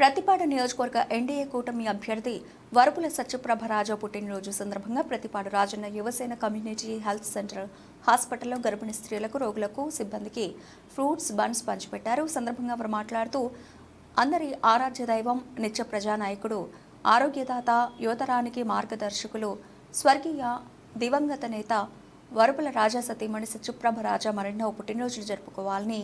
ప్రతిపాడు నియోజకవర్గ ఎన్డీఏ కూటమి అభ్యర్థి వరపుల సత్యప్రభరాజు పుట్టినరోజు సందర్భంగా Prathipadu Rajanna Yuvasena community health centre హాస్పిటల్లో గర్భిణీ స్త్రీలకు, రోగులకు, సిబ్బందికి ఫ్రూట్స్ బన్స్ పంచిపెట్టారు. సందర్భంగా వారు మాట్లాడుతూ అందరి ఆరాధ్య దైవం, నిత్య ప్రజానాయకుడు, ఆరోగ్యదాత, యువతరానికి మార్గదర్శకులు, స్వర్గీయ దివంగత నేత వరపుల రాజా సతీమణి సత్యప్రభరాజ మరెన్నో పుట్టినరోజులు జరుపుకోవాలని,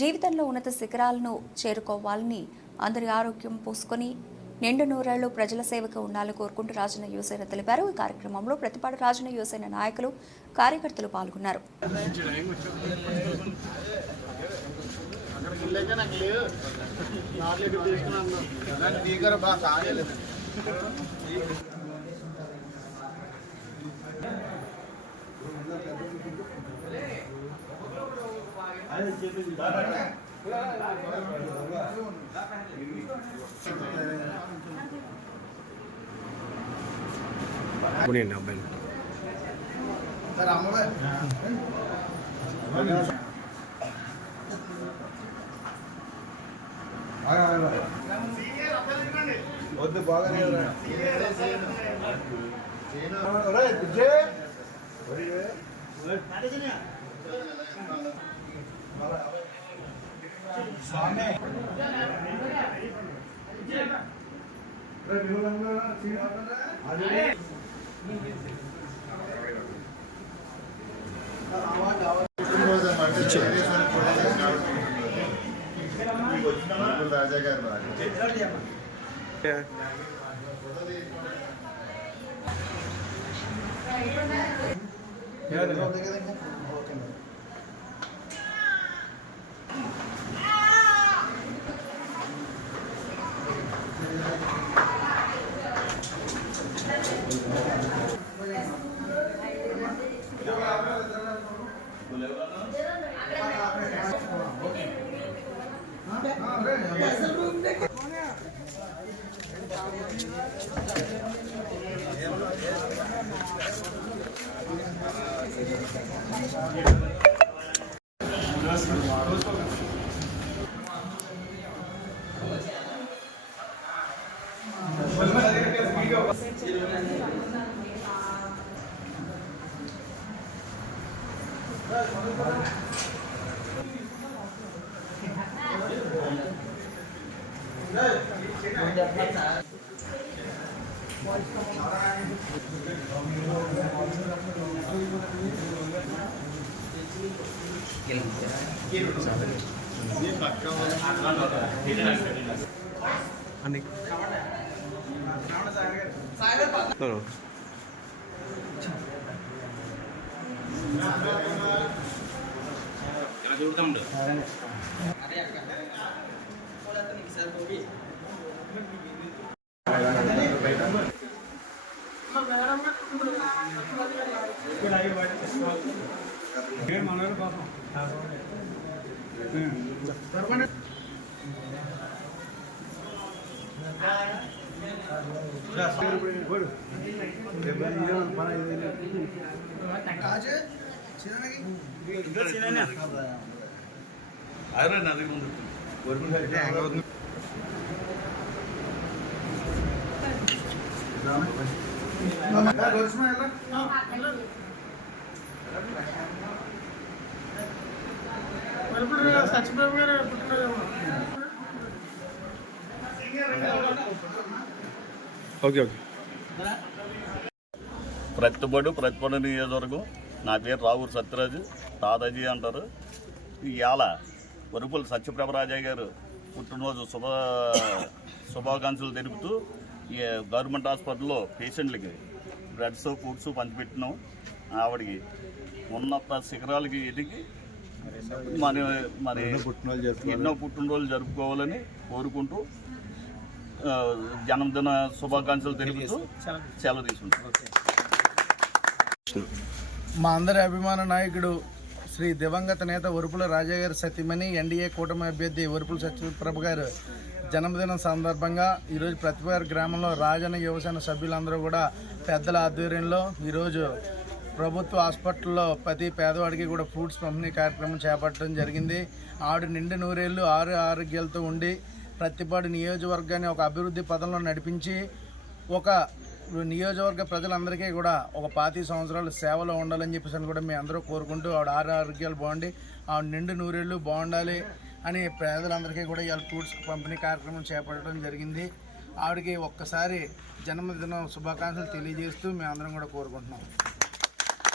జీవితంలో ఉన్నత శిఖరాలను చేరుకోవాలని, అందరి ఆరోగ్యం పూసుకొని నిండు నూరేళ్లు ప్రజల సేవకు ఉండాలని కోరుకుంటూ రాజన్న యువసేన తెలిపారు. ఈ కార్యక్రమంలో ప్రతిపాడు రాజన్న యువసేన నాయకులు, కార్యకర్తలు పాల్గొన్నారు. వద్దు బాగా రాజా గారు ప్రతిపాడు నియోజకవర్గం. నా పేరు రావూరు సత్యరాజు, దాదాజీ అంటారు. ఇవాళ వరపుల సత్యప్రభరాజయ్య గారు పుట్టినరోజు శుభాకాంక్షలు తెలుపుతూ ఈ గవర్నమెంట్ హాస్పిటల్లో పేషెంట్లకి బ్రెడ్స్, ఫుడ్స్ పంచిపెట్టినాం. ఆవిడకి ఉన్నత శిఖరాలకి ఎదిగి మరి ఎన్నో పుట్టినరోజులు జరుపుకోవాలని కోరుకుంటూ జన్మదిన శుభాకాంక్షలు తెలుపుతూ సెలవు తీసుకుంటాం. మా అందరి అభిమాన నాయకుడు శ్రీ దివంగత నేత వరపుల రాజా గారి సతీమణి, ఎన్డీఏ కూటమి అభ్యర్థి వరపుల సత్యప్రభ గారు జన్మదినం సందర్భంగా ఈరోజు ప్రతిపాడు గ్రామంలో రాజన్న యువసేన సభ్యులందరూ కూడా పెద్దల ఆధ్వర్యంలో ఈరోజు ప్రభుత్వ హాస్పిటల్లో ప్రతి పేదవాడికి కూడా ఫ్రూట్స్ పంపిణీ కార్యక్రమం చేపట్టడం జరిగింది. ఆవిడ నిండు నూరేళ్ళు ఆరోగ్యాలతో ఉండి ప్రతిపాడు నియోజకవర్గాన్ని ఒక అభివృద్ధి పదంలో నడిపించి ఒక నియోజకవర్గ ప్రజలందరికీ కూడా ఒక 25 సంవత్సరాలు సేవలో ఉండాలని చెప్పేసి అని కూడా మేము అందరూ కోరుకుంటూ ఆవిడ ఆరోగ్యాలు బాగుండి ఆవిడ నిండు నూరేళ్ళు బాగుండాలి అని పేదలందరికీ కూడా ఇవాళ ఫ్రూట్స్ పంపిణీ కార్యక్రమం చేపట్టడం జరిగింది. ఆవిడకి ఒక్కసారి జన్మదిన శుభాకాంక్షలు తెలియజేస్తూ మేము అందరం కూడా కోరుకుంటున్నాం.